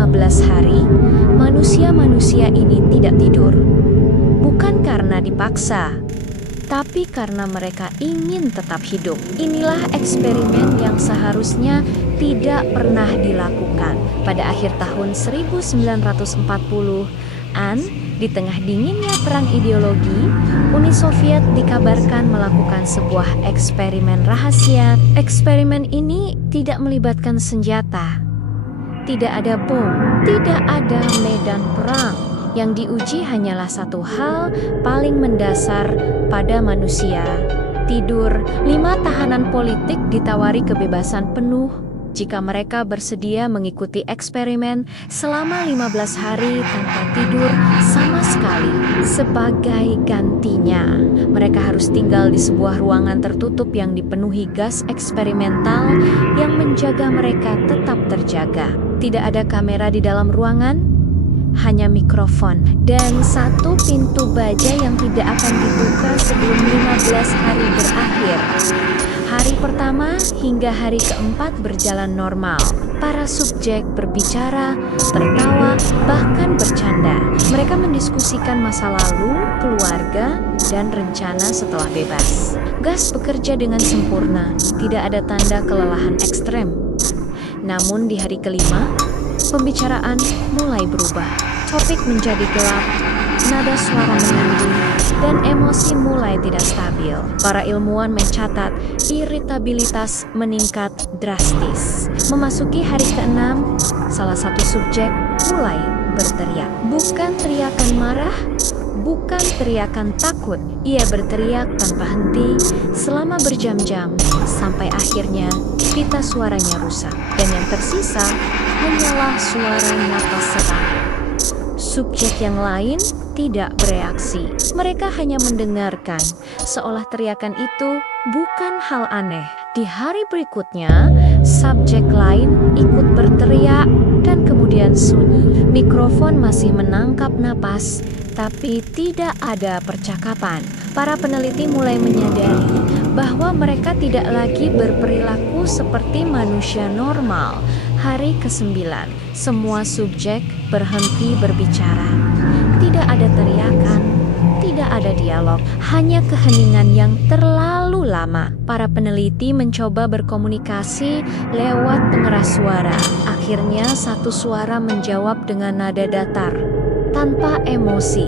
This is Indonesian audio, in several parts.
15 hari, manusia-manusia ini tidak tidur. Bukan karena dipaksa, tapi karena mereka ingin tetap hidup. Inilah eksperimen yang seharusnya tidak pernah dilakukan. Pada akhir tahun 1940-an, di tengah dinginnya perang ideologi, Uni Soviet dikabarkan melakukan sebuah eksperimen rahasia. Eksperimen ini tidak melibatkan senjata, tidak ada bom, tidak ada medan perang. Yang diuji hanyalah satu hal paling mendasar pada manusia: tidur. 5 tahanan politik ditawari kebebasan penuh jika mereka bersedia mengikuti eksperimen selama 15 hari tanpa tidur sama sekali. Sebagai gantinya, mereka harus tinggal di sebuah ruangan tertutup yang dipenuhi gas eksperimental yang menjaga mereka tetap terjaga. Tidak ada kamera di dalam ruangan, hanya mikrofon dan satu pintu baja yang tidak akan dibuka sebelum 15 hari berakhir. Hari pertama hingga hari keempat berjalan normal. Para subjek berbicara, tertawa, bahkan bercanda. Mereka mendiskusikan masa lalu, keluarga, dan rencana setelah bebas. Gas bekerja dengan sempurna, tidak ada tanda kelelahan ekstrem. Namun di hari kelima, pembicaraan mulai berubah. Topik menjadi gelap, nada suara menanding, dan emosi mulai tidak stabil. Para ilmuwan mencatat iritabilitas meningkat drastis. Memasuki hari ke-6, salah satu subjek mulai berteriak. Bukan teriakan marah, bukan teriakan takut. Ia berteriak tanpa henti selama berjam-jam, sampai akhirnya pita suaranya rusak. Dan yang tersisa hanyalah suara napas serak. Subjek yang lain tidak bereaksi. Mereka hanya mendengarkan, seolah teriakan itu bukan hal aneh. Di hari berikutnya, subjek lain ikut berteriak dan kemudian sunyi. Mikrofon masih menangkap napas, tapi tidak ada percakapan. Para peneliti mulai menyadari bahwa mereka tidak lagi berperilaku seperti manusia normal. Hari ke-9, semua subjek berhenti berbicara. Tidak ada teriakan, tidak ada dialog, hanya keheningan yang terlalu lama. Para peneliti mencoba berkomunikasi lewat pengeras suara. Akhirnya satu suara menjawab dengan nada datar, tanpa emosi.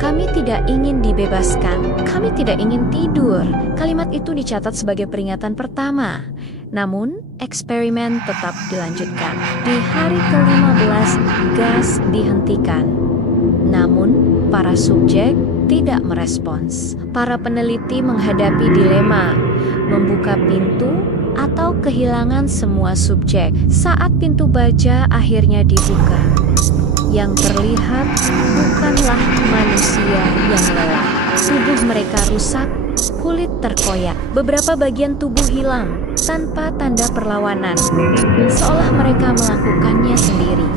Kami tidak ingin dibebaskan, kami tidak ingin tidur. Kalimat itu dicatat sebagai peringatan pertama. Namun, eksperimen tetap dilanjutkan. Di hari ke-15, gas dihentikan. Namun, para subjek tidak merespons. Para peneliti menghadapi dilema, membuka pintu atau kehilangan semua subjek. Saat pintu baja akhirnya dibuka, yang terlihat bukanlah manusia yang lelah. Tubuh mereka rusak, kulit terkoyak, beberapa bagian tubuh hilang tanpa tanda perlawanan, seolah mereka melakukannya sendiri.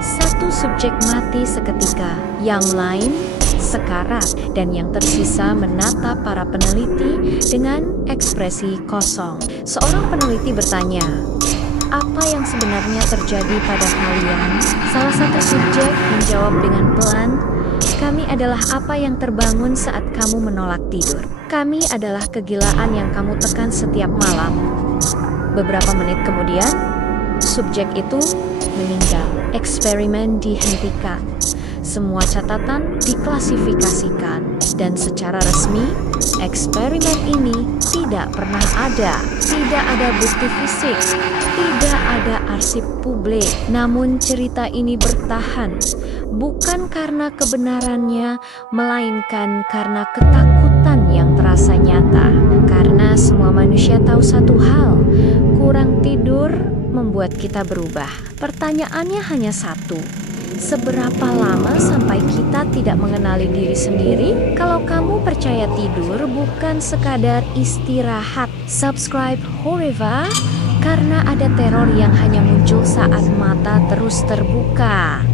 Satu subjek mati seketika, yang lain sekarat, dan yang tersisa menatap para peneliti dengan ekspresi kosong. Seorang peneliti bertanya, "Apa yang sebenarnya terjadi pada kalian?" Salah satu subjek menjawab dengan pelan, "Kami adalah apa yang terbangun saat kamu menolak tidur. Kami adalah kegilaan yang kamu tekan setiap malam." Beberapa menit kemudian, subjek itu meninggal. Eksperimen dihentikan. Semua catatan diklasifikasikan, dan secara resmi, eksperimen ini tidak pernah ada. Tidak ada bukti fisik, tidak ada arsip publik. Namun cerita ini bertahan, bukan karena kebenarannya, melainkan karena ketakutan yang terasa nyata. Karena semua manusia tahu satu hal, kurang tidur membuat kita berubah. Pertanyaannya hanya satu: seberapa lama sampai kita tidak mengenali diri sendiri? Kalau kamu percaya tidur bukan sekadar istirahat, subscribe Horeva, karena ada teror yang hanya muncul saat mata terus terbuka.